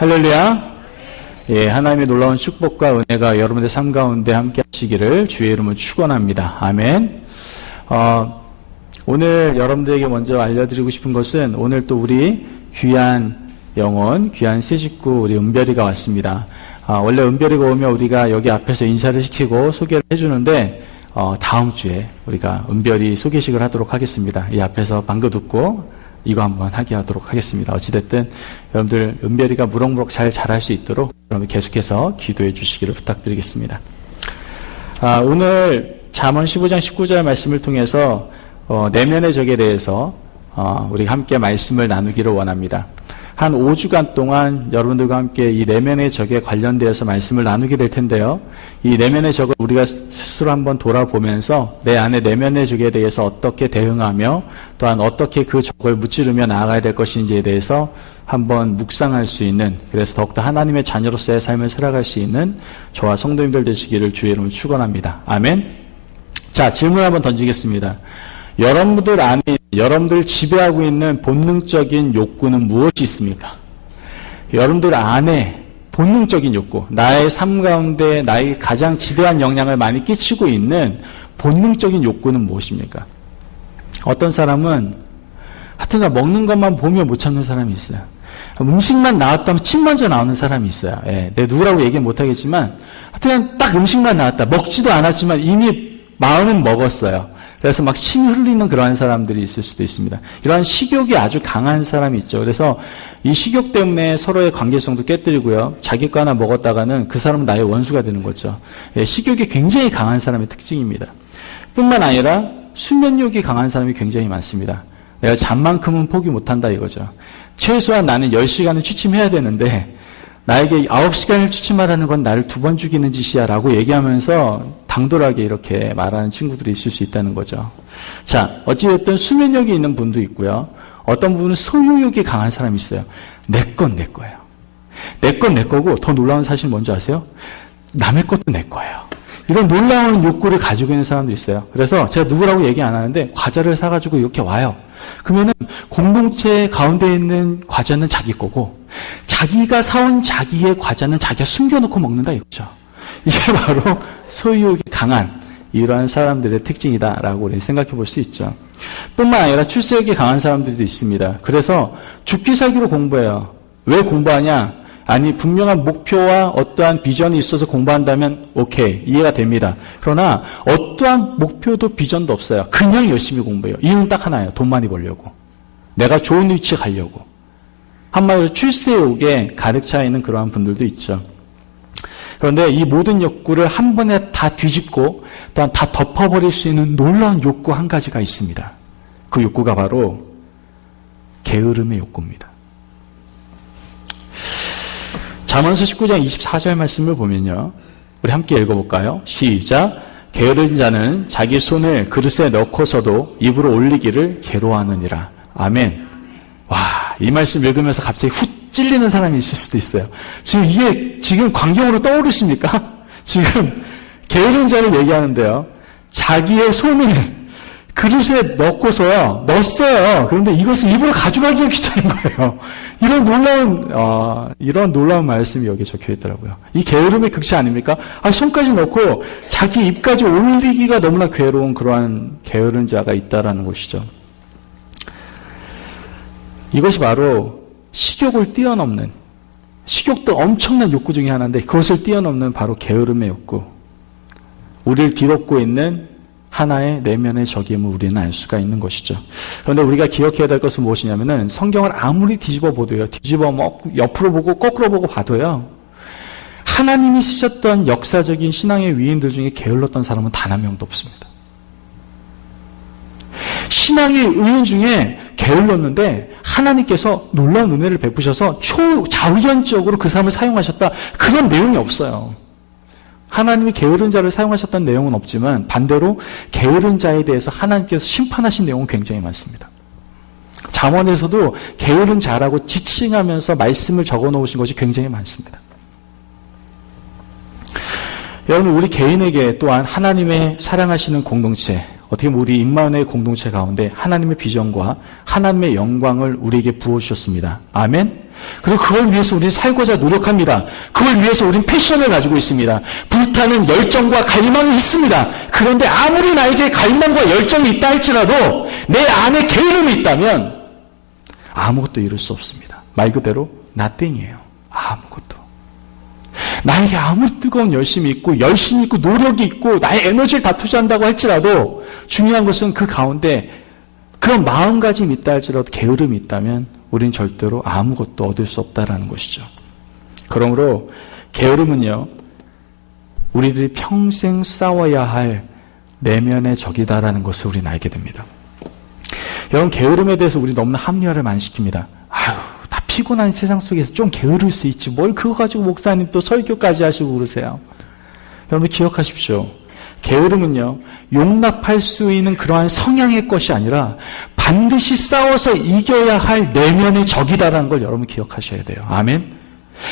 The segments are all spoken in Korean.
할렐루야. 예, 하나님의 놀라운 축복과 은혜가 여러분의 삶 가운데 함께 하시기를 주의 이름으로 축원합니다. 아멘. 오늘 여러분들에게 먼저 알려드리고 싶은 것은 오늘 또 우리 귀한 영혼, 귀한 새 식구 우리 은별이가 왔습니다. 원래 은별이가 오면 우리가 여기 앞에서 인사를 시키고 소개를 해주는데 다음 주에 우리가 은별이 소개식을 하도록 하겠습니다. 이 앞에서 방긋 웃고 이거 한번 하게 하도록 하겠습니다. 어찌됐든 여러분들 은별이가 무럭무럭 잘 자랄 수 있도록 여러분 계속해서 기도해 주시기를 부탁드리겠습니다. 오늘 잠언 15장 19절 말씀을 통해서 내면의 적에 대해서 우리 함께 말씀을 나누기를 원합니다. 한 5주간 동안 여러분들과 함께 이 내면의 적에 관련되어서 말씀을 나누게 될 텐데요. 이 내면의 적을 우리가 스스로 한번 돌아보면서 내 안에 내면의 적에 대해서 어떻게 대응하며 또한 어떻게 그 적을 무찌르며 나아가야 될 것인지에 대해서 한번 묵상할 수 있는, 그래서 더욱더 하나님의 자녀로서의 삶을 살아갈 수 있는 저와 성도님들 되시기를 주의 이름으로 축원합니다. 아멘. 자, 질문 한번 던지겠습니다. 여러분들 안에, 여러분들 지배하고 있는 본능적인 욕구는 무엇이 있습니까? 여러분들 안에 본능적인 욕구, 나의 삶 가운데 나에게 가장 지대한 영향을 많이 끼치고 있는 본능적인 욕구는 무엇입니까? 어떤 사람은 하여튼간 먹는 것만 보면 못 참는 사람이 있어요. 음식만 나왔다면 침 먼저 나오는 사람이 있어요. 예, 내가 누구라고 얘기 못 하겠지만 하여튼 딱 음식만 나왔다. 먹지도 않았지만 이미 마음은 먹었어요. 그래서 막 침이 흘리는 그러한 사람들이 있을 수도 있습니다. 이러한 식욕이 아주 강한 사람이 있죠. 그래서 이 식욕 때문에 서로의 관계성도 깨뜨리고요. 자기 거 하나 먹었다가는 그 사람은 나의 원수가 되는 거죠. 예, 식욕이 굉장히 강한 사람의 특징입니다. 뿐만 아니라 수면욕이 강한 사람이 굉장히 많습니다. 내가 잠만큼은 포기 못한다 이거죠. 최소한 나는 10시간은 취침해야 되는데 나에게 9시간을 취침하라는 건 나를 2번 죽이는 짓이야 라고 얘기하면서 당돌하게 이렇게 말하는 친구들이 있을 수 있다는 거죠. 자, 어찌됐든 수면욕이 있는 분도 있고요. 어떤 분은 소유욕이 강한 사람이 있어요. 내 건 내 거예요. 내 건 내 거고 더 놀라운 사실 뭔지 아세요? 남의 것도 내 거예요. 이런 놀라운 욕구를 가지고 있는 사람들이 있어요. 그래서 제가 누구라고 얘기 안 하는데 과자를 사가지고 이렇게 와요. 그러면은 공동체 가운데 있는 과자는 자기 거고 자기가 사온 자기의 과자는 자기가 숨겨놓고 먹는다 이거죠. 이게 바로 소유욕이 강한 이러한 사람들의 특징이다라고 우리 생각해 볼 수 있죠. 뿐만 아니라 출세욕이 강한 사람들도 있습니다. 그래서 죽기 살기로 공부해요. 왜 공부하냐? 아니, 분명한 목표와 어떠한 비전이 있어서 공부한다면 오케이, 이해가 됩니다. 그러나 어떠한 목표도 비전도 없어요. 그냥 열심히 공부해요. 이유는 딱 하나예요. 돈 많이 벌려고. 내가 좋은 위치에 가려고. 한마디로 출세욕에 가득 차 있는 그러한 분들도 있죠. 그런데 이 모든 욕구를 한 번에 다 뒤집고 또한 다 덮어버릴 수 있는 놀라운 욕구 한 가지가 있습니다. 그 욕구가 바로 게으름의 욕구입니다. 잠언서 19장 24절 말씀을 보면요. 우리 함께 읽어볼까요? 시작. 게으른 자는 자기 손을 그릇에 넣고서도 입으로 올리기를 괴로워하느니라. 아멘. 와, 이 말씀 읽으면서 갑자기 훅 찔리는 사람이 있을 수도 있어요. 지금 이게 지금 광경으로 떠오르십니까? 지금 게으른 자를 얘기하는데요. 자기의 손을 그릇에 넣고서요, 넣었어요. 그런데 이것을 입으로 가져가기가 귀찮은 거예요. 이런 놀라운 말씀이 여기에 적혀 있더라고요. 이 게으름의 극치 아닙니까? 손까지 넣고 자기 입까지 올리기가 너무나 괴로운 그러한 게으른 자가 있다라는 것이죠. 이것이 바로 식욕을 뛰어넘는, 식욕도 엄청난 욕구 중에 하나인데 그것을 뛰어넘는 바로 게으름의 욕구. 우리를 뒤덮고 있는 하나의 내면의 적임을 우리는 알 수가 있는 것이죠. 그런데 우리가 기억해야 될 것은 무엇이냐면은 성경을 아무리 뒤집어 보도요, 옆으로 보고 거꾸로 보고 봐도요, 하나님이 쓰셨던 역사적인 신앙의 위인들 중에 게을렀던 사람은 단 한 명도 없습니다. 신앙의 의인 중에 게을렀는데 하나님께서 놀라운 은혜를 베푸셔서 초자의견적으로 그 사람을 사용하셨다, 그런 내용이 없어요. 하나님이 게으른 자를 사용하셨다는 내용은 없지만 반대로 게으른 자에 대해서 하나님께서 심판하신 내용은 굉장히 많습니다. 잠언에서도 게으른 자라고 지칭하면서 말씀을 적어 놓으신 것이 굉장히 많습니다. 여러분, 우리 개인에게 또한 하나님의 사랑하시는 공동체, 어떻게 보면 우리 임마누엘 공동체 가운데 하나님의 비전과 하나님의 영광을 우리에게 부어주셨습니다. 아멘? 그리고 그걸 위해서 우리는 살고자 노력합니다. 그걸 위해서 우리는 패션을 가지고 있습니다. 불타는 열정과 갈망이 있습니다. 그런데 아무리 나에게 갈망과 열정이 있다 할지라도 내 안에 게으름이 있다면 아무것도 이룰 수 없습니다. 말 그대로 nothing이에요. 아무것도. 나에게 아무리 뜨거운 열심이 있고 노력이 있고 나의 에너지를 다 투자한다고 할지라도 중요한 것은 그 가운데 그런 마음가짐이 있다 할지라도 게으름이 있다면 우리는 절대로 아무것도 얻을 수 없다라는 것이죠. 그러므로 게으름은요, 우리들이 평생 싸워야 할 내면의 적이다라는 것을 우리는 알게 됩니다. 여러분, 게으름에 대해서 우리 너무나 합리화를 많이 시킵니다. 아유, 다 피곤한 세상 속에서 좀 게으를 수 있지. 뭘 그거 가지고 목사님 또 설교까지 하시고 그러세요. 여러분 기억하십시오. 게으름은요, 용납할 수 있는 그러한 성향의 것이 아니라 반드시 싸워서 이겨야 할 내면의 적이다라는 걸 여러분 기억하셔야 돼요. 아멘?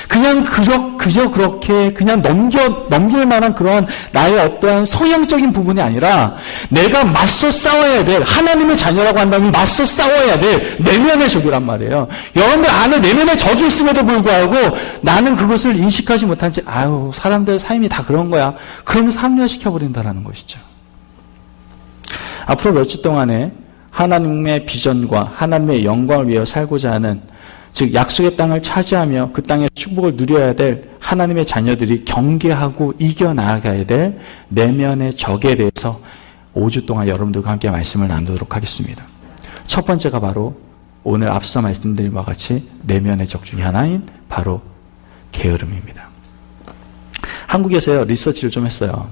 그냥 그저 그렇게 그냥 넘길 만한 그런 나의 어떠한 성향적인 부분이 아니라 내가 맞서 싸워야 될, 하나님의 자녀라고 한다면 맞서 싸워야 될 내면의 적이란 말이에요. 여러분들 안에 내면의 적이 있음에도 불구하고 나는 그것을 인식하지 못한 채 아유, 사람들 삶이 다 그런 거야. 그러면서 합리화시켜버린다는 것이죠. 앞으로 몇 주 동안에 하나님의 비전과 하나님의 영광을 위해 살고자 하는, 즉 약속의 땅을 차지하며 그 땅의 축복을 누려야 될 하나님의 자녀들이 경계하고 이겨나가야 될 내면의 적에 대해서 5주 동안 여러분들과 함께 말씀을 나누도록 하겠습니다. 첫 번째가 바로 오늘 앞서 말씀드린 바와 같이 내면의 적 중에 하나인 바로 게으름입니다. 한국에서요, 리서치를 좀 했어요.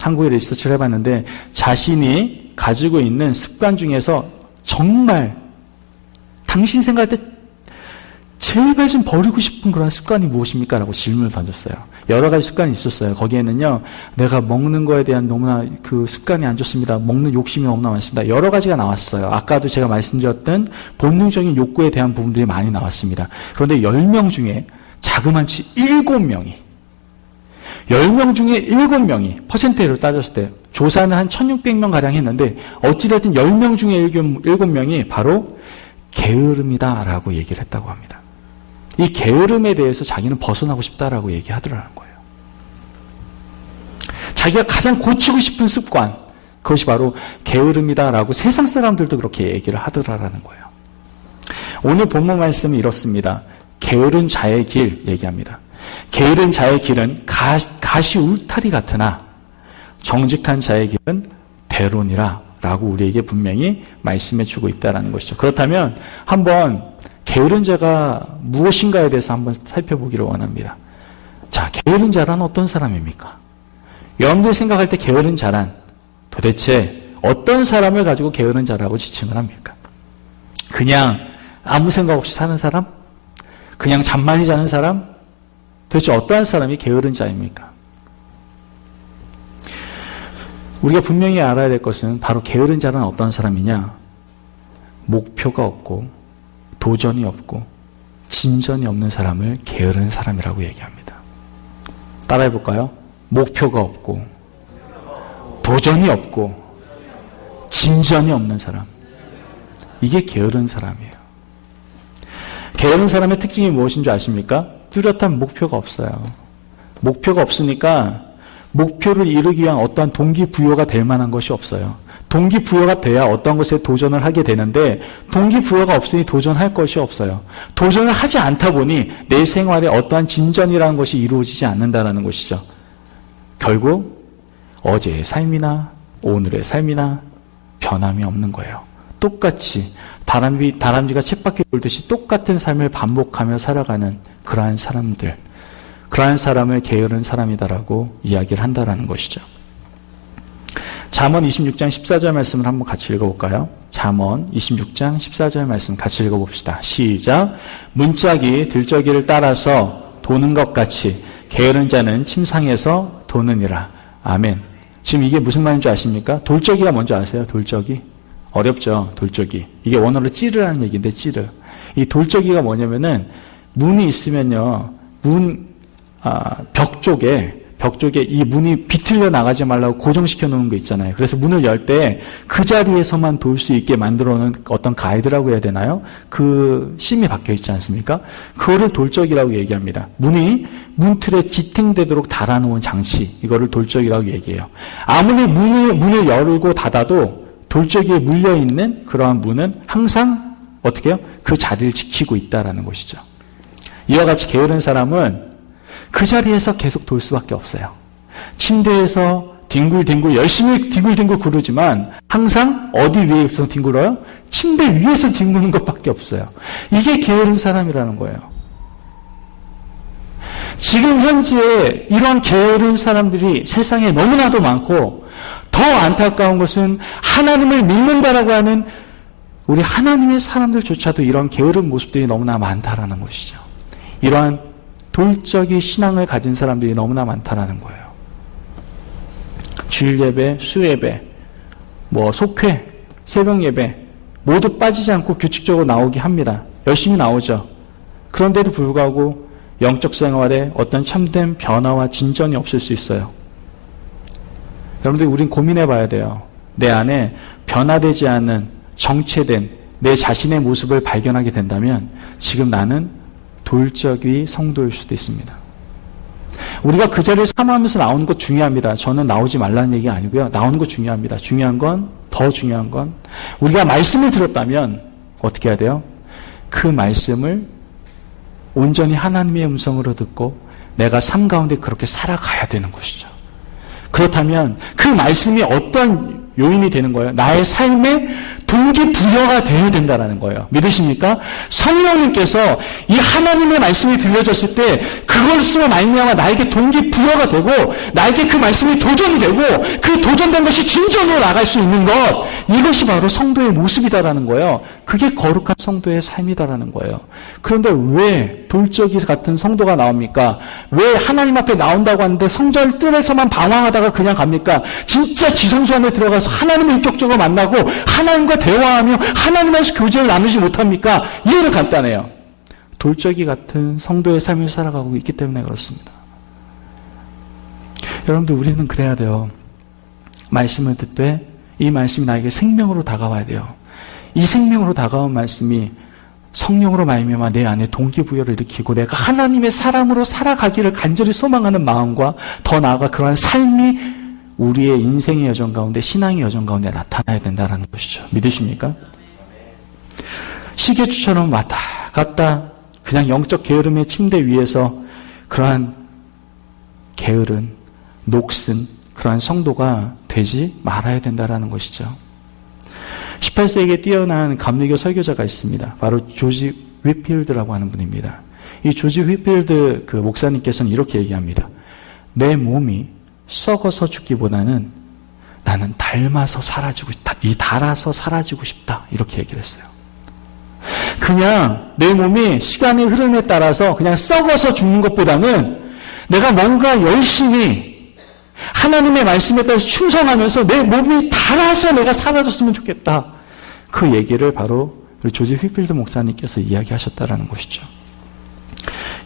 한국에 리서치를 해봤는데 자신이 가지고 있는 습관 중에서 정말 당신 생각할 때 제발 좀 버리고 싶은 그런 습관이 무엇입니까? 라고 질문을 던졌어요. 여러 가지 습관이 있었어요. 거기에는요, 내가 먹는 거에 대한 너무나 그 습관이 안 좋습니다. 먹는 욕심이 너무나 많습니다. 여러 가지가 나왔어요. 아까도 제가 말씀드렸던 본능적인 욕구에 대한 부분들이 많이 나왔습니다. 그런데 10명 중에 자그만치 7명이 10명 중에 7명이 퍼센테이지로 따졌을 때 조사는 한 1600명 가량 했는데 어찌됐든 10명 중에 7명이 바로 게으름이다라고 얘기를 했다고 합니다. 이 게으름에 대해서 자기는 벗어나고 싶다라고 얘기하더라는 거예요. 자기가 가장 고치고 싶은 습관, 그것이 바로 게으름이다라고 세상 사람들도 그렇게 얘기를 하더라라는 거예요. 오늘 본문 말씀은 이렇습니다. 게으른 자의 길 얘기합니다. 게으른 자의 길은 가시 울타리 같으나 정직한 자의 길은 대론이라 라고 우리에게 분명히 말씀해 주고 있다는 것이죠. 그렇다면 한번 게으른 자가 무엇인가에 대해서 한번 살펴보기를 원합니다. 자, 게으른 자란 어떤 사람입니까? 여러분들이 생각할 때 게으른 자란 도대체 어떤 사람을 가지고 게으른 자라고 지칭을 합니까? 그냥 아무 생각 없이 사는 사람? 그냥 잠만이 자는 사람? 도대체 어떠한 사람이 게으른 자입니까? 우리가 분명히 알아야 될 것은 바로 게으른 자는 어떤 사람이냐? 목표가 없고 도전이 없고 진전이 없는 사람을 게으른 사람이라고 얘기합니다. 따라해 볼까요? 목표가 없고 도전이 없고 진전이 없는 사람. 이게 게으른 사람이에요. 게으른 사람의 특징이 무엇인 줄 아십니까? 뚜렷한 목표가 없어요. 목표가 없으니까 목표를 이루기 위한 어떠한 동기부여가 될 만한 것이 없어요. 동기부여가 돼야 어떤 것에 도전을 하게 되는데 동기부여가 없으니 도전할 것이 없어요. 도전을 하지 않다 보니 내 생활에 어떠한 진전이라는 것이 이루어지지 않는다는 것이죠. 결국 어제의 삶이나 오늘의 삶이나 변함이 없는 거예요. 똑같이 다람쥐가 쳇바퀴 돌듯이 똑같은 삶을 반복하며 살아가는 그러한 사람들, 그러한 사람을 게으른 사람이다라고 이야기를 한다라는 것이죠. 잠언 26장 14절 말씀을 한번 같이 읽어볼까요? 잠언 26장 14절 말씀 같이 읽어봅시다. 시작. 문짝이 들저기를 따라서 도는 것 같이 게으른 자는 침상에서 도느니라. 아멘. 지금 이게 무슨 말인 줄 아십니까? 돌저기가 뭔지 아세요? 돌저기? 어렵죠? 돌저기. 이게 원어로 찌르라는 얘기인데 찌르. 이 돌저기가 뭐냐면은 문이 있으면요. 벽 벽 쪽에 이 문이 비틀려 나가지 말라고 고정시켜 놓은 거 있잖아요. 그래서 문을 열 때 그 자리에서만 돌 수 있게 만들어 놓은 어떤 가이드라고 해야 되나요? 그 심이 박혀 있지 않습니까? 그거를 돌적이라고 얘기합니다. 문이 문틀에 지탱되도록 달아놓은 장치, 이거를 돌적이라고 얘기해요. 아무리 문을 열고 닫아도 돌적이에 물려있는 그러한 문은 항상 어떻게 해요? 그 자리를 지키고 있다라는 것이죠. 이와 같이 게으른 사람은 그 자리에서 계속 돌 수밖에 없어요. 침대에서 뒹굴뒹굴 열심히 뒹굴뒹굴 구르지만 항상 어디 위에서 뒹굴어요? 침대 위에서 뒹구는 것밖에 없어요. 이게 게으른 사람이라는 거예요. 지금 현재 이러한 게으른 사람들이 세상에 너무나도 많고, 더 안타까운 것은 하나님을 믿는다라고 하는 우리 하나님의 사람들조차도 이런 게으른 모습들이 너무나 많다라는 것이죠. 이러한 돌적인 신앙을 가진 사람들이 너무나 많다라는 거예요. 주일 예배, 수예배, 속회, 새벽 예배 모두 빠지지 않고 규칙적으로 나오게 합니다. 열심히 나오죠. 그런데도 불구하고 영적 생활에 어떤 참된 변화와 진전이 없을 수 있어요. 여러분들, 우린 고민해 봐야 돼요. 내 안에 변화되지 않는 정체된 내 자신의 모습을 발견하게 된다면 지금 나는 돌적이 성도일 수도 있습니다. 우리가 그 자리를 사모하면서 나오는 것 중요합니다. 저는 나오지 말라는 얘기 아니고요. 나오는 것 중요합니다. 더 중요한 건 우리가 말씀을 들었다면 어떻게 해야 돼요? 그 말씀을 온전히 하나님의 음성으로 듣고 내가 삶 가운데 그렇게 살아가야 되는 것이죠. 그렇다면 그 말씀이 어떤 요인이 되는 거예요? 나의 삶의 동기부여가 되어야 된다는 거예요. 믿으십니까? 성령님께서 이 하나님의 말씀이 들려졌을 때 그것으로 말미암아 나에게 동기부여가 되고 나에게 그 말씀이 도전이 되고 그 도전된 것이 진전으로 나갈 수 있는 것, 이것이 바로 성도의 모습이다라는 거예요. 그게 거룩한 성도의 삶이다라는 거예요. 그런데 왜 돌적이 같은 성도가 나옵니까? 왜 하나님 앞에 나온다고 하는데 성전 뜰에서만 방황하다가 그냥 갑니까? 진짜 지성소 안에 들어가서 하나님을 인격적으로 만나고 하나님과 대화하며 하나님과의 교제를 나누지 못합니까? 이유는 간단해요. 돌적이 같은 성도의 삶을 살아가고 있기 때문에 그렇습니다. 여러분들, 우리는 그래야 돼요. 말씀을 듣되 이 말씀이 나에게 생명으로 다가와야 돼요. 이 생명으로 다가온 말씀이 성령으로 말미암아 내 안에 동기부여를 일으키고 내가 하나님의 사람으로 살아가기를 간절히 소망하는 마음과 더 나아가 그러한 삶이 우리의 인생의 여정 가운데, 신앙의 여정 가운데 나타나야 된다는 것이죠. 믿으십니까? 시계추처럼 왔다 갔다 그냥 영적 게으름의 침대 위에서 그러한 게으른, 녹슨 그러한 성도가 되지 말아야 된다는 것이죠. 18세기에 뛰어난 감리교 설교자가 있습니다. 바로 조지 휘필드라고 하는 분입니다. 이 조지 휘필드 그 목사님께서는 이렇게 얘기합니다. 내 몸이 썩어서 죽기보다는 나는 달아서 사라지고 싶다. 이렇게 얘기를 했어요. 그냥 내 몸이 시간의 흐름에 따라서 그냥 썩어서 죽는 것보다는 내가 뭔가 열심히 하나님의 말씀에 따라서 충성하면서 내 몸이 닳아서 내가 사라졌으면 좋겠다. 그 얘기를 바로 조지 휘필드 목사님께서 이야기하셨다라는 것이죠.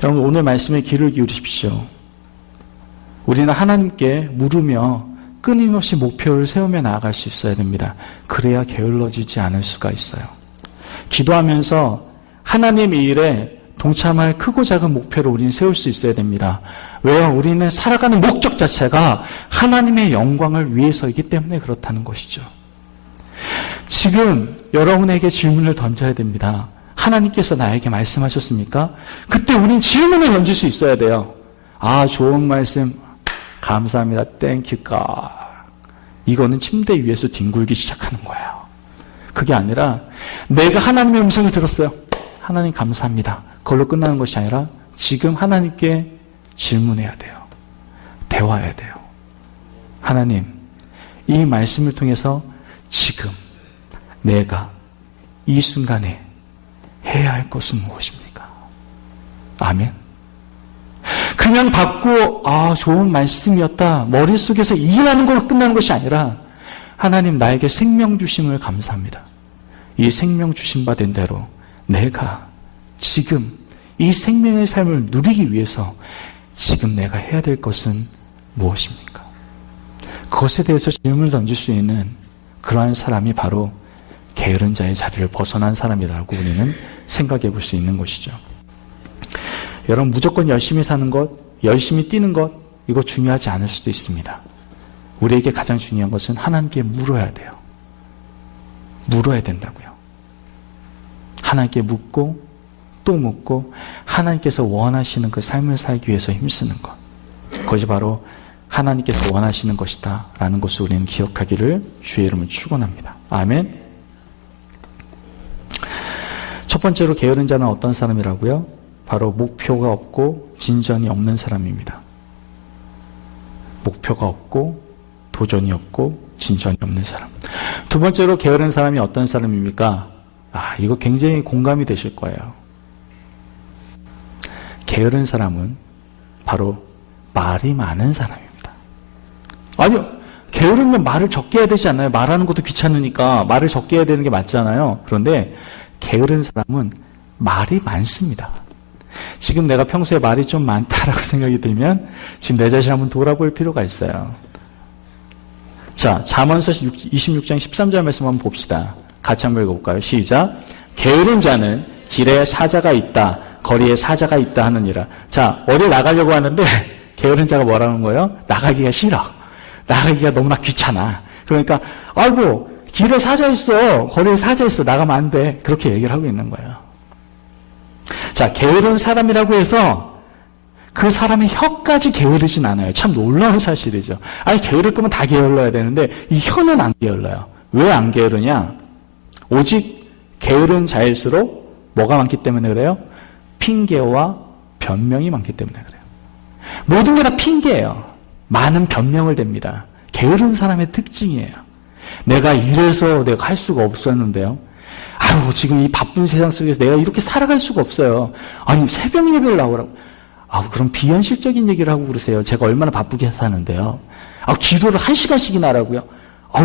여러분, 오늘 말씀에 귀를 기울이십시오. 우리는 하나님께 물으며 끊임없이 목표를 세우며 나아갈 수 있어야 됩니다. 그래야 게을러지지 않을 수가 있어요. 기도하면서 하나님의 일에 동참할 크고 작은 목표를 우리는 세울 수 있어야 됩니다. 왜요? 우리는 살아가는 목적 자체가 하나님의 영광을 위해서이기 때문에 그렇다는 것이죠. 지금 여러분에게 질문을 던져야 됩니다. 하나님께서 나에게 말씀하셨습니까? 그때 우린 질문을 던질 수 있어야 돼요. 좋은 말씀 감사합니다. 땡큐 갓. 이거는 침대 위에서 뒹굴기 시작하는 거예요. 그게 아니라 내가 하나님의 음성을 들었어요. 하나님 감사합니다. 그걸로 끝나는 것이 아니라 지금 하나님께 질문해야 돼요. 대화해야 돼요. 하나님, 이 말씀을 통해서 지금 내가 이 순간에 해야 할 것은 무엇입니까? 아멘. 그냥 받고 좋은 말씀이었다 머릿속에서 이해하는 걸로 끝나는 것이 아니라 하나님, 나에게 생명 주심을 감사합니다. 이 생명 주심 받은 대로 내가 지금 이 생명의 삶을 누리기 위해서 지금 내가 해야 될 것은 무엇입니까? 그것에 대해서 질문을 던질 수 있는 그러한 사람이 바로 게으른 자의 자리를 벗어난 사람이라고 우리는 생각해 볼 수 있는 것이죠. 여러분, 무조건 열심히 사는 것, 열심히 뛰는 것, 이거 중요하지 않을 수도 있습니다. 우리에게 가장 중요한 것은 하나님께 물어야 돼요. 물어야 된다고요. 하나님께 묻고 또 묻고 하나님께서 원하시는 그 삶을 살기 위해서 힘쓰는 것. 그것이 바로 하나님께서 원하시는 것이다 라는 것을 우리는 기억하기를 주의 이름으로 축원합니다. 아멘. 첫 번째로 게으른 자는 어떤 사람이라고요? 바로 목표가 없고 진전이 없는 사람입니다. 목표가 없고 도전이 없고 진전이 없는 사람. 두 번째로 게으른 사람이 어떤 사람입니까? 이거 굉장히 공감이 되실 거예요. 게으른 사람은 바로 말이 많은 사람입니다. 아니요, 게으르면 말을 적게 해야 되지 않나요? 말하는 것도 귀찮으니까 말을 적게 해야 되는 게 맞잖아요. 그런데 게으른 사람은 말이 많습니다. 지금 내가 평소에 말이 좀 많다라고 생각이 들면 지금 내 자신 한번 돌아볼 필요가 있어요. 자, 잠언서 26장 13절 말씀 한번 봅시다. 같이 한번 읽어볼까요? 시작. 게으른 자는 길에 사자가 있다, 거리에 사자가 있다 하느니라. 자, 어디 나가려고 하는데 게으른 자가 뭐라는 거예요? 나가기가 싫어. 나가기가 너무나 귀찮아. 그러니까 아이고 길에 사자 있어, 거리에 사자 있어, 나가면 안 돼. 그렇게 얘기를 하고 있는 거예요. 자, 게으른 사람이라고 해서 그 사람의 혀까지 게으르진 않아요. 참 놀라운 사실이죠. 아니, 게으를 거면 다 게을러야 되는데 이 혀는 안 게을러요. 왜 안 게으르냐? 오직 게으른 자일수록 뭐가 많기 때문에 그래요? 핑계와 변명이 많기 때문에 그래요. 모든 게 다 핑계예요. 많은 변명을 댑니다. 게으른 사람의 특징이에요. 내가 이래서 내가 할 수가 없었는데요. 아유, 지금 이 바쁜 세상 속에서 내가 이렇게 살아갈 수가 없어요. 아니, 새벽 예배를 나오라고. 그럼 비현실적인 얘기를 하고 그러세요. 제가 얼마나 바쁘게 사는데요. 기도를 1시간씩이나 하라고요.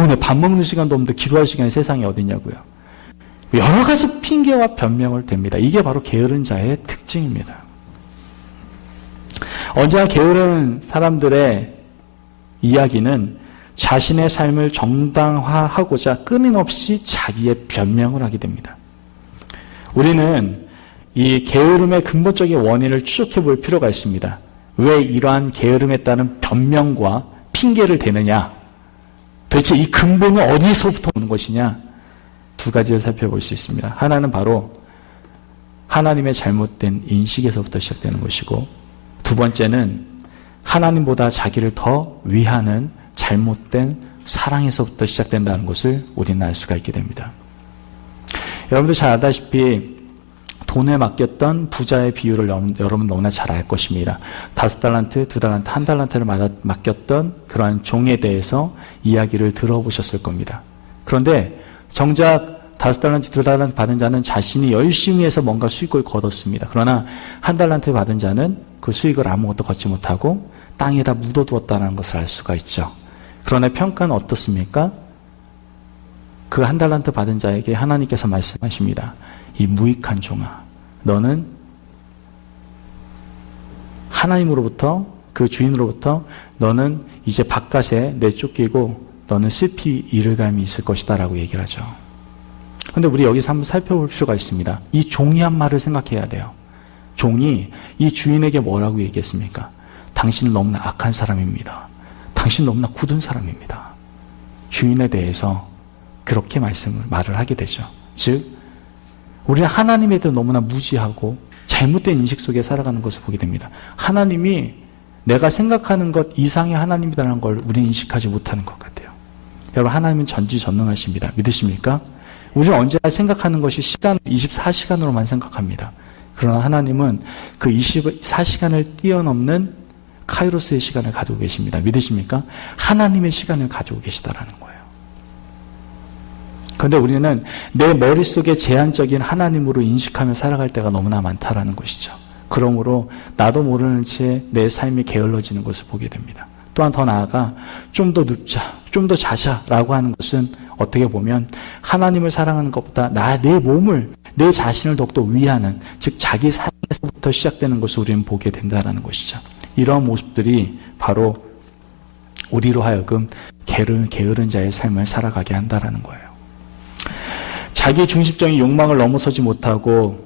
내 밥 먹는 시간도 없는데 기도할 시간이 세상에 어디냐고요. 여러 가지 핑계와 변명을 댑니다. 이게 바로 게으른 자의 특징입니다. 언제나 게으른 사람들의 이야기는 자신의 삶을 정당화하고자 끊임없이 자기의 변명을 하게 됩니다. 우리는 이 게으름의 근본적인 원인을 추적해 볼 필요가 있습니다. 왜 이러한 게으름에 따른 변명과 핑계를 대느냐? 도대체 이 근본은 어디서부터 오는 것이냐? 두 가지를 살펴볼 수 있습니다. 하나는 바로 하나님의 잘못된 인식에서부터 시작되는 것이고, 두 번째는 하나님보다 자기를 더 위하는 잘못된 사랑에서부터 시작된다는 것을 우리는 알 수가 있게 됩니다. 여러분들 잘 알다시피 돈에 맡겼던 부자의 비유를 여러분 너무나 잘 알 것입니다. 5달란트, 2달란트, 1달란트를 맡겼던 그러한 종에 대해서 이야기를 들어보셨을 겁니다. 그런데 정작 5달란트, 2달란트 받은 자는 자신이 열심히 해서 뭔가 수익을 거뒀습니다. 그러나 1달란트 받은 자는 그 수익을 아무것도 걷지 못하고 땅에다 묻어두었다는 것을 알 수가 있죠. 그러나 평가는 어떻습니까? 그 1달란트 받은 자에게 하나님께서 말씀하십니다. 이 무익한 종아, 너는 하나님으로부터, 그 주인으로부터 너는 이제 바깥에 내쫓기고 너는 슬피 잃을 감이 있을 것이다 라고 얘기를 하죠. 그런데 우리 여기서 한번 살펴볼 필요가 있습니다. 이 종이 한 말을 생각해야 돼요. 종이 이 주인에게 뭐라고 얘기했습니까? 당신은 너무나 악한 사람입니다. 당신은 너무나 굳은 사람입니다. 주인에 대해서 그렇게 말을 하게 되죠. 즉, 우리는 하나님에 대해 너무나 무지하고 잘못된 인식 속에 살아가는 것을 보게 됩니다. 하나님이 내가 생각하는 것 이상의 하나님이라는 걸 우리는 인식하지 못하는 것 같아요. 여러분, 하나님은 전지전능하십니다. 믿으십니까? 우리는 언제나 생각하는 것이 시간 24시간으로만 생각합니다. 그러나 하나님은 그 24시간을 뛰어넘는 카이로스의 시간을 가지고 계십니다. 믿으십니까? 하나님의 시간을 가지고 계시다라는 거예요. 그런데 우리는 내 머릿속에 제한적인 하나님으로 인식하며 살아갈 때가 너무나 많다라는 것이죠. 그러므로 나도 모르는 채 내 삶이 게을러지는 것을 보게 됩니다. 또한 더 나아가 좀 더 눕자, 좀 더 자자라고 하는 것은 어떻게 보면 하나님을 사랑하는 것보다 내 몸을, 내 자신을 더욱더 위하는, 즉 자기 사랑에서부터 시작되는 것을 우리는 보게 된다는 것이죠. 이러한 모습들이 바로 우리로 하여금 게으른 자의 삶을 살아가게 한다라는 거예요. 자기 중심적인 욕망을 넘어서지 못하고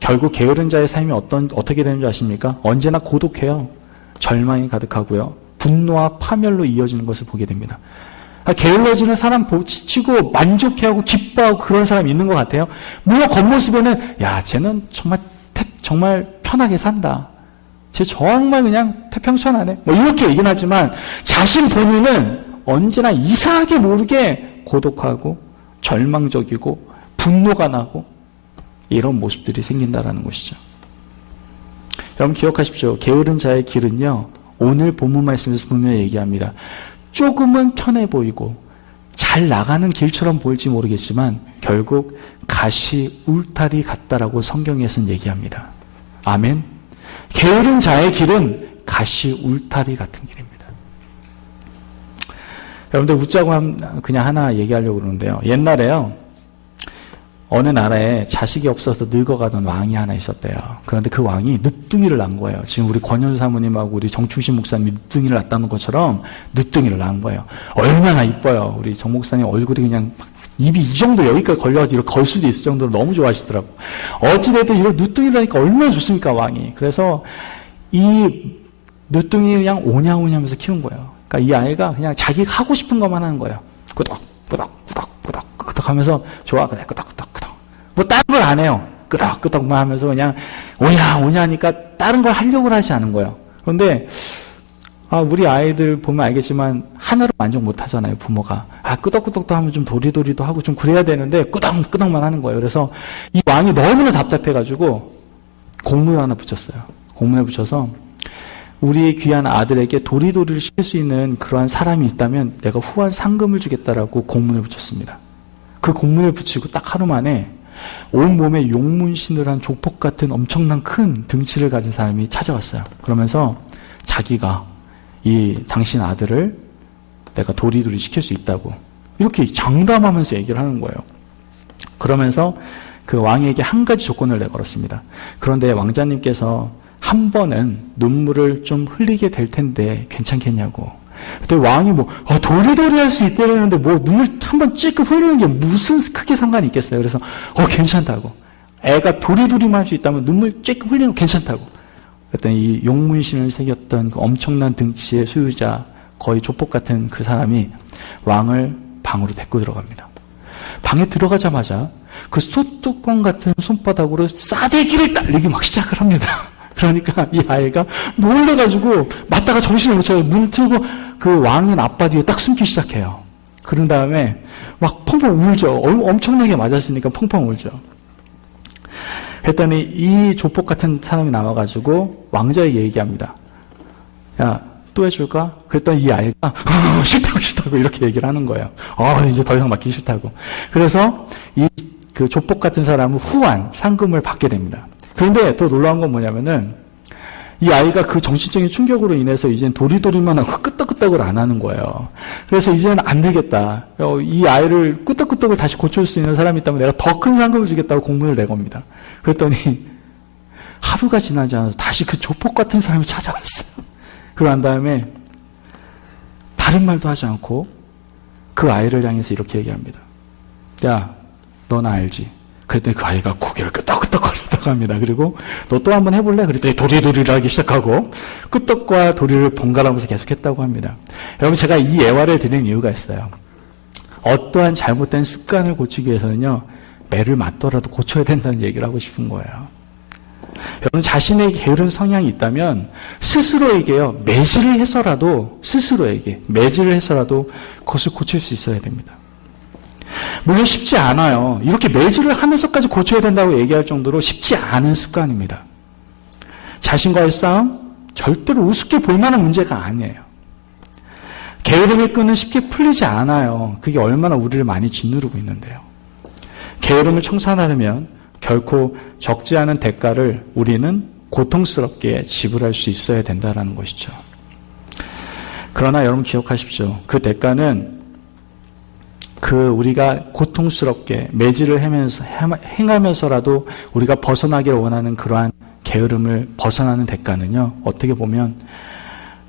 결국 게으른 자의 삶이 어떻게 되는 줄 아십니까? 언제나 고독해요. 절망이 가득하고요. 분노와 파멸로 이어지는 것을 보게 됩니다. 게을러지는 사람 치고 만족해하고 기뻐하고 그런 사람이 있는 것 같아요. 물론 겉모습에는 야 쟤는 정말 편하게 산다. 쟤 정말 그냥 태평천하네. 뭐 이렇게 얘기는 하지만 자신 본인은 언제나 이상하게 모르게 고독하고 절망적이고 분노가 나고 이런 모습들이 생긴다라는 것이죠. 여러분 기억하십시오. 게으른 자의 길은요. 오늘 본문 말씀에서 분명히 얘기합니다. 조금은 편해 보이고 잘 나가는 길처럼 보일지 모르겠지만 결국 가시 울타리 같다라고 성경에서는 얘기합니다. 아멘. 게으른 자의 길은 가시 울타리 같은 길입니다. 여러분들 웃자고 그냥 하나 얘기하려고 그러는데요. 옛날에요. 어느 나라에 자식이 없어서 늙어가던 왕이 하나 있었대요. 그런데 그 왕이 늦둥이를 낳은 거예요. 지금 우리 권현수 사모님하고 우리 정충신 목사님이 늦둥이를 낳았다는 것처럼 늦둥이를 낳은 거예요. 얼마나 이뻐요. 우리 정 목사님 얼굴이 그냥 입이 이 정도 여기까지 걸려가지고 이렇게 걸 수도 있을 정도로 너무 좋아하시더라고. 어찌됐든 이런 늦둥이라니까 얼마나 좋습니까, 왕이. 그래서 이 늦둥이 그냥 오냐오냐 하면서 키운 거예요. 그러니까 이 아이가 그냥 자기가 하고 싶은 것만 하는 거예요. 끄덕 하면서 좋아 그래 끄덕 뭐 다른 걸 안 해요. 끄덕끄덕만 하면서 그냥 오냐 하니까 다른 걸 하려고 하지 않은 거예요. 그런데 우리 아이들 보면 알겠지만 하나로 만족 못 하잖아요. 부모가 끄덕끄덕도 하면 좀 도리도리도 하고 좀 그래야 되는데 끄덕끄덕만 하는 거예요. 그래서 이 왕이 너무나 답답해가지고 공문을 하나 붙였어요. 공문을 붙여서 우리 귀한 아들에게 도리도리를 시킬 수 있는 그러한 사람이 있다면 내가 후한 상금을 주겠다라고 공문을 붙였습니다. 그 공문을 붙이고 딱 하루 만에 온몸에 용문신을 한 조폭 같은 엄청난 큰 등치를 가진 사람이 찾아왔어요. 그러면서 자기가 이 당신 아들을 내가 도리도리 시킬 수 있다고 이렇게 장담하면서 얘기를 하는 거예요. 그러면서 그 왕에게 한 가지 조건을 내걸었습니다. 그런데 왕자님께서 한 번은 눈물을 좀 흘리게 될 텐데 괜찮겠냐고. 그때 왕이 도리도리 할 수 있다는데 눈물 한 번 찔끔 흘리는 게 무슨 크게 상관이 있겠어요. 그래서 괜찮다고. 애가 도리도리만 할 수 있다면 눈물 찔끔 흘리는 거 괜찮다고. 그랬더니 이 용문신을 새겼던 그 엄청난 등치의 소유자 거의 조폭 같은 그 사람이 왕을 방으로 데리고 들어갑니다. 방에 들어가자마자 그 소뚜껑 같은 손바닥으로 싸대기를 딸리기 막 시작을 합니다. 그러니까 이 아이가 놀래가지고 맞다가 정신을 못 차리고 문을 틀고 그 왕인 아빠 뒤에 딱 숨기 시작해요. 그런 다음에 막 펑펑 울죠. 엄청나게 맞았으니까 펑펑 울죠. 그랬더니 이 조폭 같은 사람이 나와가지고 왕자에게 얘기합니다. 야, 또 해줄까? 그랬더니 이 아이가 싫다고 이렇게 얘기를 하는 거예요. 이제 더 이상 맡기기 싫다고. 그래서 그 조폭 같은 사람은 후한 상금을 받게 됩니다. 그런데 더 놀라운 건 뭐냐면은 이 아이가 그 정신적인 충격으로 인해서 이제는 도리도리만 하고 끄떡끄떡을 안 하는 거예요. 그래서 이제는 안 되겠다. 이 아이를 끄떡끄떡을 다시 고칠 수 있는 사람이 있다면 내가 더 큰 상금을 주겠다고 공문을 내겁니다. 그랬더니 하루가 지나지 않아서 다시 그 조폭 같은 사람이 찾아왔어요. 그러고 난 다음에 다른 말도 하지 않고 그 아이를 향해서 이렇게 얘기합니다. 야, 너 나 알지? 그랬더니 그 아이가 고개를 끄덕끄덕거리다가 합니다. 그리고 너 또 한번 해볼래? 그랬더니 도리도리를 하기 시작하고 끄떡과 도리를 번갈아가면서 계속했다고 합니다. 여러분 제가 이 예화를 드리는 이유가 있어요. 어떠한 잘못된 습관을 고치기 위해서는요. 매를 맞더라도 고쳐야 된다는 얘기를 하고 싶은 거예요. 여러분 자신에게 게으른 성향이 있다면 스스로에게요. 매질을 해서라도 그것을 고칠 수 있어야 됩니다. 물론 쉽지 않아요. 이렇게 매질을 하면서까지 고쳐야 된다고 얘기할 정도로 쉽지 않은 습관입니다. 자신과의 싸움, 절대로 우습게 볼 만한 문제가 아니에요. 게으름의 끈은 쉽게 풀리지 않아요. 그게 얼마나 우리를 많이 짓누르고 있는데요. 게으름을 청산하려면 결코 적지 않은 대가를 우리는 고통스럽게 지불할 수 있어야 된다는 것이죠. 그러나 여러분 기억하십시오. 그 대가는 우리가 고통스럽게 매질을 행하면서라도 우리가 벗어나기를 원하는 그러한 게으름을 벗어나는 대가는요, 어떻게 보면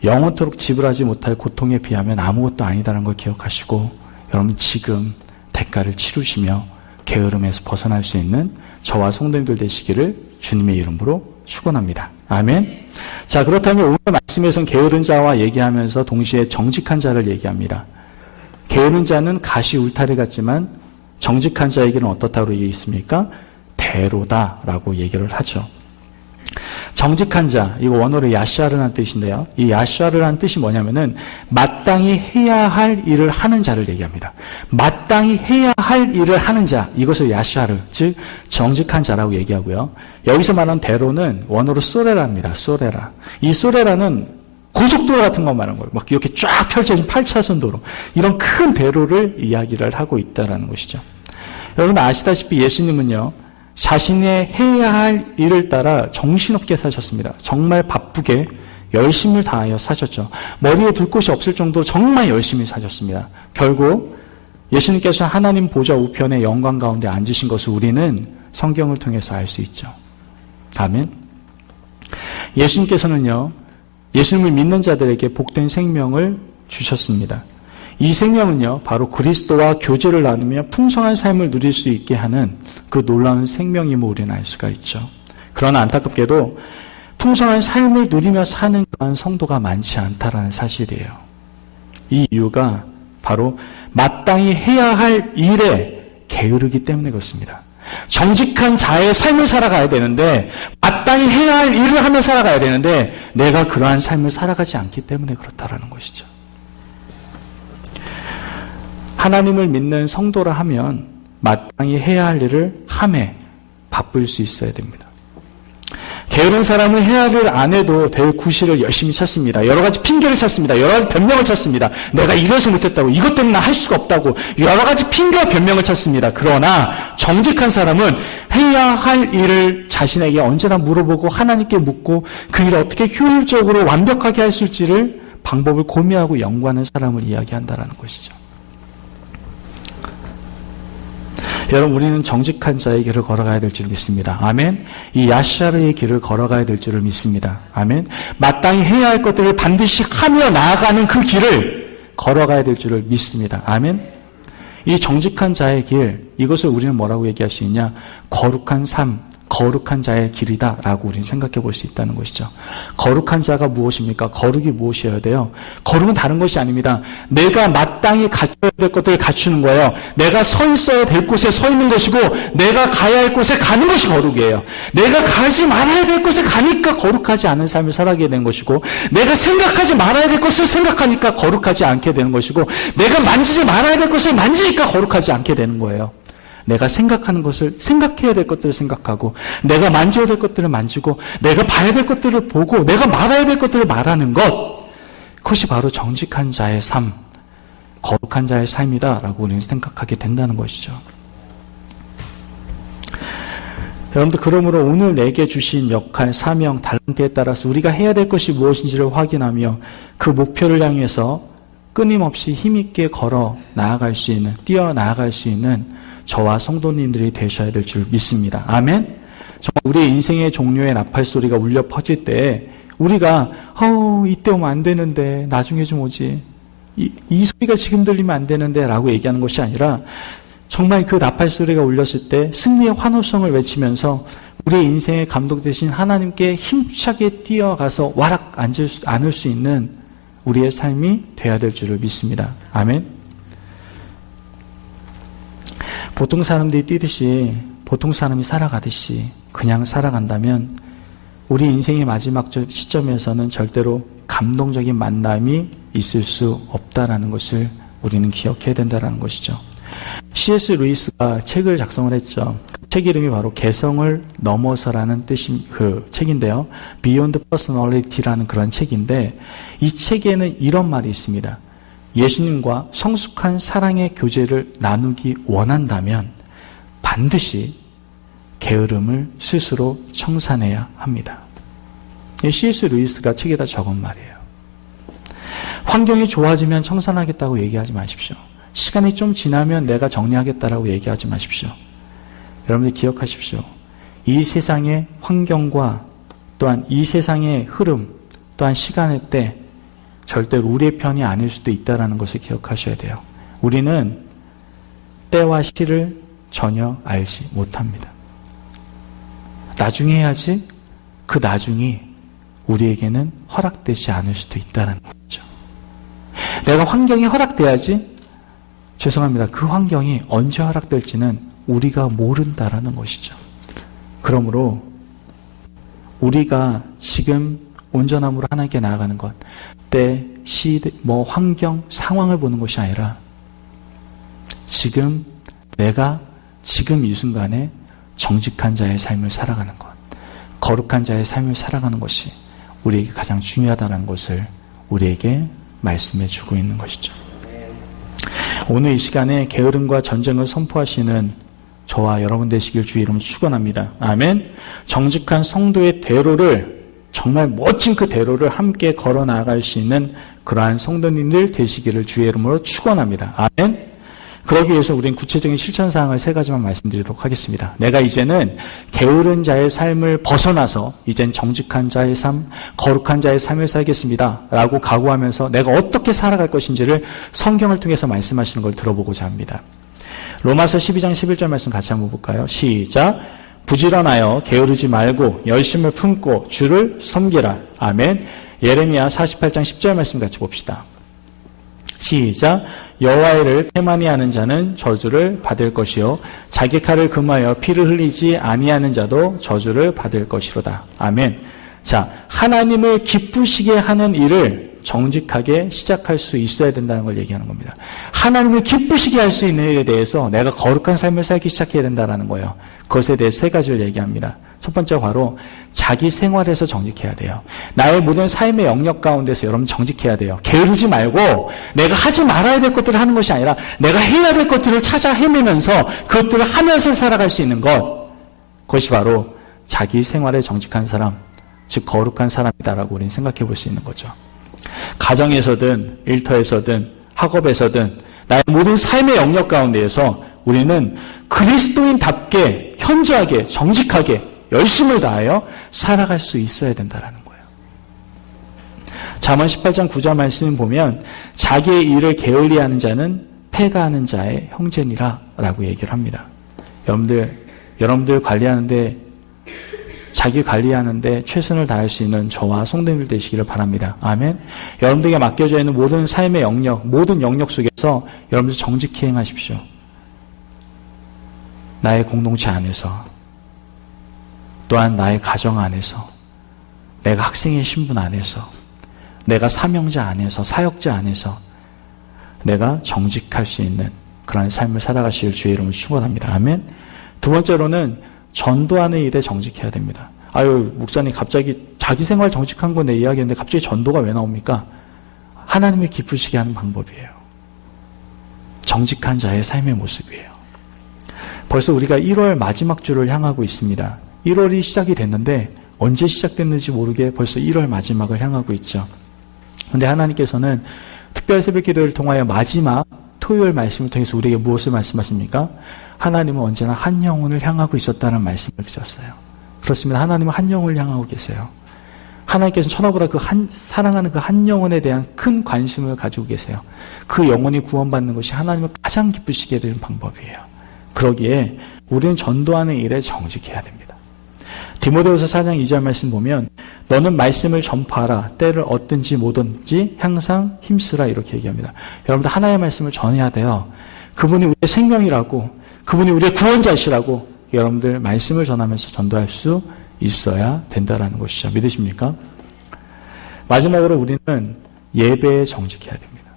영원토록 지불하지 못할 고통에 비하면 아무것도 아니다라는 걸 기억하시고 여러분 지금 대가를 치르시며 게으름에서 벗어날 수 있는 저와 성도님들 되시기를 주님의 이름으로 축원합니다. 아멘. 자, 그렇다면 오늘 말씀에서는 게으른 자와 얘기하면서 동시에 정직한 자를 얘기합니다. 게으른 자는 가시 울타리 같지만 정직한 자에게는 어떻다고 얘기했습니까? 대로다라고 얘기를 하죠. 정직한 자, 이거 원어로 야샤르라는 뜻인데요. 이 야샤르라는 뜻이 뭐냐면은 마땅히 해야 할 일을 하는 자를 얘기합니다. 마땅히 해야 할 일을 하는 자, 이것을 야샤르, 즉 정직한 자라고 얘기하고요. 여기서 말하는 대로는 원어로 소레라입니다. 소레라. 이 소레라는 고속도로 같은 거 말하는 거예요. 막 이렇게 쫙 펼쳐진 8차선 도로. 이런 큰 대로를 이야기를 하고 있다는 것이죠. 여러분 아시다시피 예수님은요. 자신의 해야 할 일을 따라 정신없게 사셨습니다. 정말 바쁘게 열심을 다하여 사셨죠. 머리에 둘 곳이 없을 정도로 정말 열심히 사셨습니다. 결국 예수님께서 하나님 보좌 우편의 영광 가운데 앉으신 것을 우리는 성경을 통해서 알 수 있죠. 아멘. 예수님께서는요. 예수님을 믿는 자들에게 복된 생명을 주셨습니다. 이 생명은요, 바로 그리스도와 교제를 나누며 풍성한 삶을 누릴 수 있게 하는 그 놀라운 생명임을 우리는 알 수가 있죠. 그러나 안타깝게도 풍성한 삶을 누리며 사는 그런 성도가 많지 않다라는 사실이에요. 이 이유가 바로 마땅히 해야 할 일에 게으르기 때문에 그렇습니다. 정직한 자의 삶을 살아가야 되는데, 마땅히 해야 할 일을 하며 살아가야 되는데, 내가 그러한 삶을 살아가지 않기 때문에 그렇다라는 것이죠. 하나님을 믿는 성도라 하면 마땅히 해야 할 일을 함에 바쁠 수 있어야 됩니다. 게으른 사람은 해야 할 일 안 해도 될 구실을 열심히 찾습니다. 여러 가지 핑계를 찾습니다. 여러 가지 변명을 찾습니다. 내가 이래서 못했다고, 이것 때문에 할 수가 없다고 여러 가지 핑계와 변명을 찾습니다. 그러나 정직한 사람은 해야 할 일을 자신에게 언제나 물어보고 하나님께 묻고 그 일을 어떻게 효율적으로 완벽하게 할 수 있을지를 방법을 고민하고 연구하는 사람을 이야기한다는 것이죠. 여러분, 우리는 정직한 자의 길을 걸어가야 될 줄 믿습니다. 아멘. 이 야샤르의 길을 걸어가야 될 줄을 믿습니다. 아멘. 마땅히 해야 할 것들을 반드시 하며 나아가는 그 길을 걸어가야 될 줄을 믿습니다. 아멘. 이 정직한 자의 길, 이것을 우리는 뭐라고 얘기할 수 있냐? 거룩한 삶, 거룩한 자의 길이다라고 우리는 생각해 볼 수 있다는 것이죠. 거룩한 자가 무엇입니까? 거룩이 무엇이어야 돼요? 거룩은 다른 것이 아닙니다. 내가 마땅히 갖춰야 될 것들을 갖추는 거예요. 내가 서 있어야 될 곳에 서 있는 것이고, 내가 가야 할 곳에 가는 것이 거룩이에요. 내가 가지 말아야 될 곳에 가니까 거룩하지 않은 삶을 살아가게 되는 것이고, 내가 생각하지 말아야 될 것을 생각하니까 거룩하지 않게 되는 것이고, 내가 만지지 말아야 될 것을 만지니까 거룩하지 않게 되는 거예요. 내가 생각하는 것을 생각해야 될 것들을 생각하고, 내가 만져야 될 것들을 만지고, 내가 봐야 될 것들을 보고, 내가 말아야 될 것들을 말하는 것, 그것이 바로 정직한 자의 삶, 거룩한 자의 삶이다라고 우리는 생각하게 된다는 것이죠. 여러분들, 그러므로 오늘 내게 주신 역할, 사명, 달란트에 따라서 우리가 해야 될 것이 무엇인지를 확인하며 그 목표를 향해서 끊임없이 힘있게 걸어 나아갈 수 있는, 뛰어 나아갈 수 있는 저와 성도님들이 되셔야 될 줄 믿습니다. 아멘. 정말 우리의 인생의 종료의 나팔 소리가 울려 퍼질 때 우리가 이때 오면 안 되는데, 나중에 좀 오지, 이 소리가 지금 들리면 안 되는데 라고 얘기하는 것이 아니라, 정말 그 나팔 소리가 울렸을 때 승리의 환호성을 외치면서 우리의 인생의 감독 되신 하나님께 힘차게 뛰어가서 와락 앉을 수 있는 우리의 삶이 되어야 될 줄을 믿습니다. 아멘. 보통 사람들이 뛰듯이, 보통 사람이 살아가듯이 그냥 살아간다면 우리 인생의 마지막 시점에서는 절대로 감동적인 만남이 있을 수 없다라는 것을 우리는 기억해야 된다는 것이죠. C.S. 루이스가 책을 작성을 했죠. 그 책 이름이 바로 개성을 넘어서라는 뜻인 그 책인데요. Beyond Personality라는 그런 책인데, 이 책에는 이런 말이 있습니다. 예수님과 성숙한 사랑의 교제를 나누기 원한다면 반드시 게으름을 스스로 청산해야 합니다. C.S. 루이스가 책에다 적은 말이에요. 환경이 좋아지면 청산하겠다고 얘기하지 마십시오. 시간이 좀 지나면 내가 정리하겠다라고 얘기하지 마십시오. 여러분들 기억하십시오. 이 세상의 환경과 또한 이 세상의 흐름, 또한 시간의 때, 절대로 우리의 편이 아닐 수도 있다는 것을 기억하셔야 돼요. 우리는 때와 시를 전혀 알지 못합니다. 나중에 해야지 그 나중이 우리에게는 허락되지 않을 수도 있다는 거죠. 내가 환경이 허락돼야지, 죄송합니다, 그 환경이 언제 허락될지는 우리가 모른다라는 것이죠. 그러므로 우리가 지금 온전함으로 하나님께 나아가는 것, 때, 시, 환경, 상황을 보는 것이 아니라 지금 내가 지금 이 순간에 정직한 자의 삶을 살아가는 것, 거룩한 자의 삶을 살아가는 것이 우리에게 가장 중요하다는 것을 우리에게 말씀해 주고 있는 것이죠. 오늘 이 시간에 게으름과 전쟁을 선포하시는 저와 여러분 되시길 주의 이름으로 축원합니다. 아멘. 정직한 성도의 대로를, 정말 멋진 그 대로를 함께 걸어 나아갈 수 있는 그러한 성도님들 되시기를 주의 이름으로 축원합니다. 아멘. 그러기 위해서 우리는 구체적인 실천 사항을 3가지만 말씀드리도록 하겠습니다. 내가 이제는 게으른 자의 삶을 벗어나서 이젠 정직한 자의 삶, 거룩한 자의 삶을 살겠습니다 라고 각오하면서 내가 어떻게 살아갈 것인지를 성경을 통해서 말씀하시는 걸 들어보고자 합니다. 로마서 12장 11절 말씀 같이 한번 볼까요? 시작. 부지런하여 게으르지 말고 열심을 품고 주를 섬기라. 아멘. 예레미야 48장 10절 말씀 같이 봅시다. 시작. 여호와의 일을 태만히 하는 자는 저주를 받을 것이요 자기 칼을 금하여 피를 흘리지 아니하는 자도 저주를 받을 것이로다. 아멘. 자, 하나님을 기쁘시게 하는 일을 정직하게 시작할 수 있어야 된다는 걸 얘기하는 겁니다. 하나님을 기쁘시게 할 수 있는 일에 대해서 내가 거룩한 삶을 살기 시작해야 된다는 거예요. 그것에 대해 3가지를 얘기합니다. 첫 번째 바로 자기 생활에서 정직해야 돼요. 나의 모든 삶의 영역 가운데서 여러분 정직해야 돼요. 게으르지 말고 내가 하지 말아야 될 것들을 하는 것이 아니라 내가 해야 될 것들을 찾아 헤매면서 그것들을 하면서 살아갈 수 있는 것, 그것이 바로 자기 생활에 정직한 사람, 즉 거룩한 사람이다라고 우리는 생각해 볼 수 있는 거죠. 가정에서든 일터에서든 학업에서든 나의 모든 삶의 영역 가운데에서 우리는 그리스도인답게 현저하게 정직하게 열심을 다하여 살아갈 수 있어야 된다는 거예요. 잠언 18장 9절 말씀을 보면 자기의 일을 게을리하는 자는 패가하는 자의 형제니라 라고 얘기를 합니다. 여러분들 관리하는데, 자기 관리하는데 최선을 다할 수 있는 저와 성도님들 되시기를 바랍니다. 아멘. 여러분들에게 맡겨져 있는 모든 삶의 영역, 모든 영역 속에서 여러분들 정직히 행하십시오. 나의 공동체 안에서, 또한 나의 가정 안에서, 내가 학생의 신분 안에서, 내가 사명자 안에서, 사역자 안에서 내가 정직할 수 있는 그런 삶을 살아가실 주의 이름을 축원합니다. 아멘. 두 번째로는 전도하는 일에 정직해야 됩니다. 아유, 목사님 갑자기 자기 생활 정직한 거 내 이야기인데 갑자기 전도가 왜 나옵니까? 하나님을 기쁘시게 하는 방법이에요. 정직한 자의 삶의 모습이에요. 벌써 우리가 1월 마지막 주를 향하고 있습니다. 1월이 시작이 됐는데 언제 시작됐는지 모르게 벌써 1월 마지막을 향하고 있죠. 그런데 하나님께서는 특별 새벽 기도를 통하여 마지막 토요일 말씀을 통해서 우리에게 무엇을 말씀하십니까? 하나님은 언제나 한 영혼을 향하고 있었다는 말씀을 드렸어요. 그렇습니다. 하나님은 한 영혼을 향하고 계세요. 하나님께서는 천하보다 사랑하는 그 한 영혼에 대한 큰 관심을 가지고 계세요. 그 영혼이 구원받는 것이 하나님을 가장 기쁘시게 되는 방법이에요. 그러기에 우리는 전도하는 일에 정직해야 됩니다. 디모데후서 4장 2절 말씀 보면 너는 말씀을 전파하라. 때를 얻든지 못든지 항상 힘쓰라. 이렇게 얘기합니다. 여러분들 하나의 말씀을 전해야 돼요. 그분이 우리의 생명이라고, 그분이 우리의 구원자시라고 여러분들 말씀을 전하면서 전도할 수 있어야 된다는 것이죠. 믿으십니까? 마지막으로 우리는 예배에 정직해야 됩니다.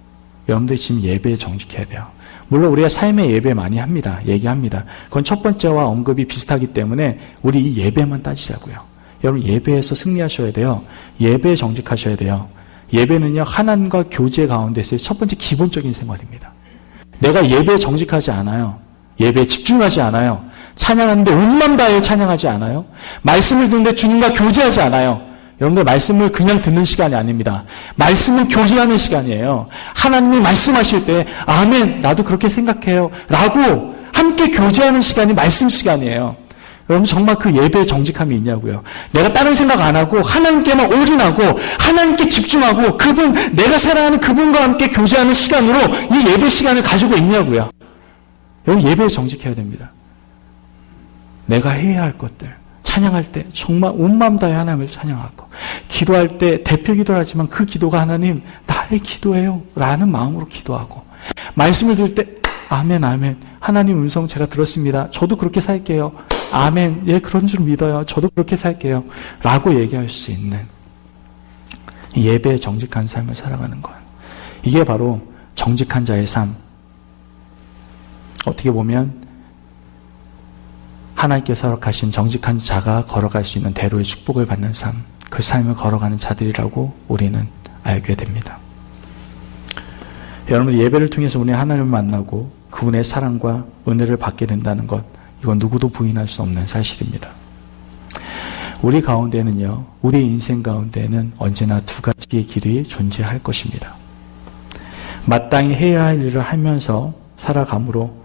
여러분들 지금 예배에 정직해야 돼요. 물론 우리가 삶의 예배 많이 합니다. 얘기합니다. 그건 첫 번째와 언급이 비슷하기 때문에 우리 이 예배만 따지자고요. 여러분 예배에서 승리하셔야 돼요. 예배에 정직하셔야 돼요. 예배는요, 하나님과 교제 가운데서의 첫 번째 기본적인 생활입니다. 내가 예배에 정직하지 않아요. 예배에 집중하지 않아요. 찬양하는데 온 마음 다해 찬양하지 않아요. 말씀을 듣는데 주님과 교제하지 않아요. 여러분들 말씀을 그냥 듣는 시간이 아닙니다. 말씀을 교제하는 시간이에요. 하나님이 말씀하실 때 아멘 나도 그렇게 생각해요 라고 함께 교제하는 시간이 말씀 시간이에요. 여러분 정말 그 예배에 정직함이 있냐고요. 내가 다른 생각 안 하고 하나님께만 올인하고 하나님께 집중하고 내가 사랑하는 그분과 함께 교제하는 시간으로 이 예배 시간을 가지고 있냐고요. 여러분 예배에 정직해야 됩니다. 내가 해야 할 것들, 찬양할 때 정말 온 마음 다해 하나님을 찬양하고, 기도할 때 대표 기도를 하지만 그 기도가 하나님 나의 기도예요 라는 마음으로 기도하고, 말씀을 들을 때 아멘 아멘, 하나님 음성 제가 들었습니다, 저도 그렇게 살게요, 아멘, 예 그런 줄 믿어요, 저도 그렇게 살게요 라고 얘기할 수 있는 예배에 정직한 삶을 살아가는 것, 이게 바로 정직한 자의 삶. 어떻게 보면 하나님께서 허락하신 정직한 자가 걸어갈 수 있는 대로의 축복을 받는 삶, 그 삶을 걸어가는 자들이라고 우리는 알게 됩니다. 여러분, 예배를 통해서 우리 하나님을 만나고 그분의 사랑과 은혜를 받게 된다는 것, 이건 누구도 부인할 수 없는 사실입니다. 우리 가운데는요, 우리 인생 가운데는 언제나 두 가지의 길이 존재할 것입니다. 마땅히 해야 할 일을 하면서 살아감으로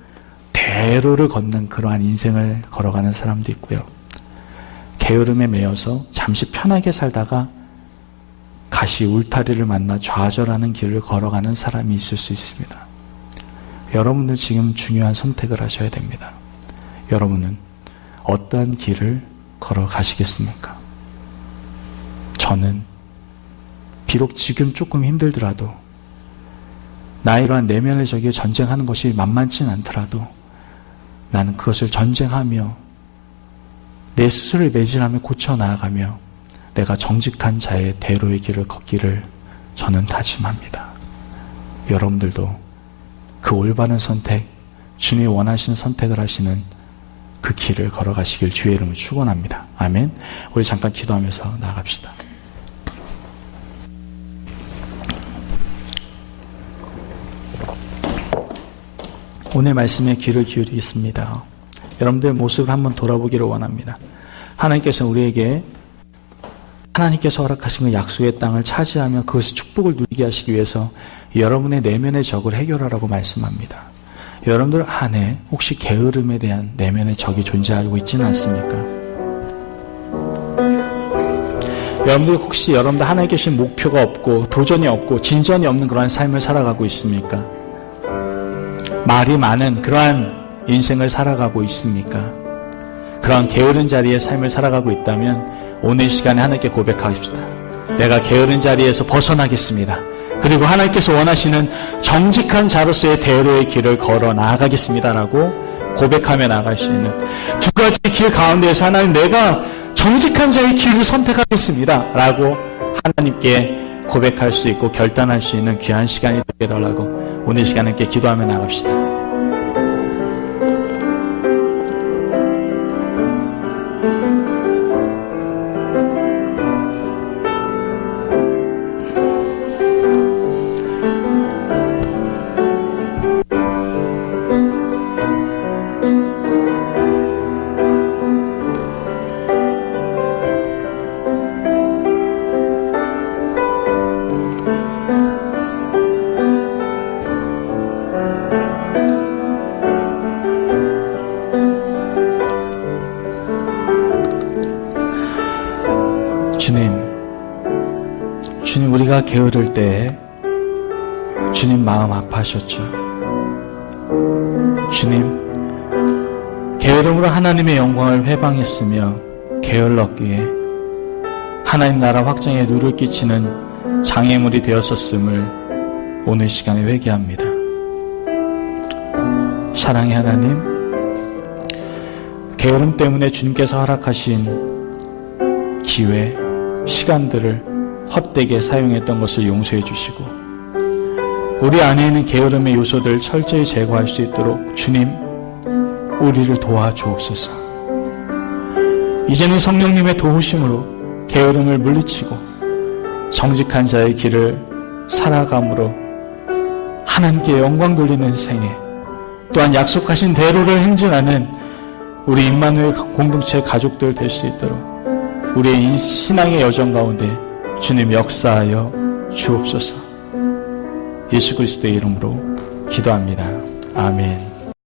대로를 걷는 그러한 인생을 걸어가는 사람도 있고요. 게으름에 매여서 잠시 편하게 살다가 가시 울타리를 만나 좌절하는 길을 걸어가는 사람이 있을 수 있습니다. 여러분들 지금 중요한 선택을 하셔야 됩니다. 여러분은 어떠한 길을 걸어가시겠습니까? 저는 비록 지금 조금 힘들더라도, 나의 이러한 내면의 적에 전쟁하는 것이 만만치 않더라도 나는 그것을 전쟁하며 내 스스로를 매진하며 고쳐 나아가며 내가 정직한 자의 대로의 길을 걷기를 저는 다짐합니다. 여러분들도 그 올바른 선택, 주님이 원하시는 선택을 하시는 그 길을 걸어가시길 주의 이름으로 축원합니다. 아멘. 우리 잠깐 기도하면서 나아갑시다. 오늘 말씀에 귀를 기울이겠습니다. 여러분들 모습을 한번 돌아보기를 원합니다. 하나님께서 우리에게 하나님께서 허락하신 그 약속의 땅을 차지하며 그것의 축복을 누리게 하시기 위해서 여러분의 내면의 적을 해결하라고 말씀합니다. 여러분들 안에 혹시 게으름에 대한 내면의 적이 존재하고 있지는 않습니까? 여러분들 혹시 여러분들 하나님께 주신 목표가 없고 도전이 없고 진전이 없는 그러한 삶을 살아가고 있습니까? 말이 많은 그러한 인생을 살아가고 있습니까? 그러한 게으른 자리의 삶을 살아가고 있다면 오늘 시간에 하나님께 고백하십시다. 내가 게으른 자리에서 벗어나겠습니다. 그리고 하나님께서 원하시는 정직한 자로서의 대로의 길을 걸어 나아가겠습니다라고 고백하며 나아갈 수 있는 두 가지 길 가운데에서 하나님, 내가 정직한 자의 길을 선택하겠습니다 라고 하나님께 고백할 수 있고 결단할 수 있는 귀한 시간이 되게 해달라고 오늘 시간에 함께 기도하며 나갑시다. 주님 우리가 게으를 때 주님 마음 아파하셨죠. 주님 게으름으로 하나님의 영광을 회방했으며 게을렀기에 하나님 나라 확장에 누를 끼치는 장애물이 되었었음을 오늘 시간에 회개합니다. 사랑의 하나님, 게으름 때문에 주님께서 허락하신 기회, 시간들을 헛되게 사용했던 것을 용서해 주시고 우리 안에 있는 게으름의 요소들을 철저히 제거할 수 있도록 주님 우리를 도와주옵소서. 이제는 성령님의 도우심으로 게으름을 물리치고 정직한 자의 길을 살아감으로 하나님께 영광 돌리는 생애, 또한 약속하신 대로를 행진하는 우리 임마누엘 공동체 가족들 될 수 있도록 우리의 이 신앙의 여정 가운데 주님 역사하여 주옵소서. 예수 그리스도의 이름으로 기도합니다. 아멘.